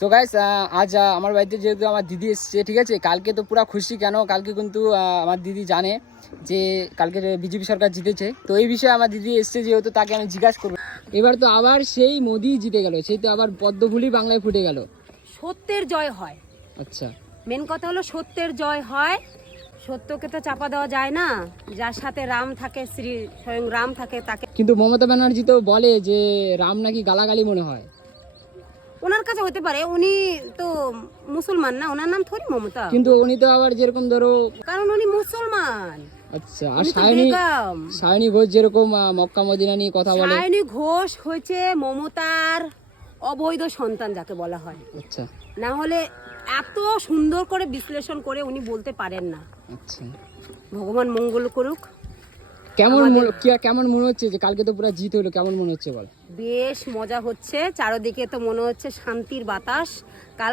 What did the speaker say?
তো গাইস আজ আমার বাড়িতে যেহেতু আমার দিদি এসছে, ঠিক আছে, কালকে তো পুরো খুশি। কেন কালকে কিন্তু আমার দিদি জানে যে কালকে বিজেপি সরকার জিতেছে, তো এই বিষয়ে আমার দিদি এসছে যেহেতু তাকে আমি জিজ্ঞাসা করবো। এবার তো আবার সেই মোদি জিতে গেল, সেই তো আবার পদ্মফুলি বাংলায় ফুটে গেল। সত্যের জয় হয়। আচ্ছা, মেন কথা হলো সত্যের জয় হয়। সত্যকে তো চাপা দেওয়া যায় না। যার সাথে রাম থাকে, শ্রী স্বয়ং রাম থাকে, তাকে কিন্তু মমতা ব্যানার্জি তো বলে যে রাম নাকি গালাগালি মনে হয়। ওনার কাছে হতে পারে, উনি তো মুসলমান না, ওনার নাম থরি মমতা, কিন্তু উনি তো আবার যেরকম ধরো, কারণ উনি মুসলমান। আচ্ছা, আর উনি তো সায়নী বেগম। সায়নী ঘোষ যেরকম মক্কা মদিনা নিয়ে কথা বলে। সায়নী ঘোষ হয়েছে মমতার অবৈধ সন্তান যাকে বলা হয়। আচ্ছা না হলে এত সুন্দর করে বিশ্লেষণ করে উনি বলতে পারেন না। আচ্ছা, ভগবান মঙ্গল করুক। কেমন মনে হচ্ছে যে কালকে তো পুরো জিত হলো, কেমন মনে হচ্ছে বল? বেশ মজা হচ্ছে, চারদিকে তো মনে হচ্ছে শান্তির বাতাস। কাল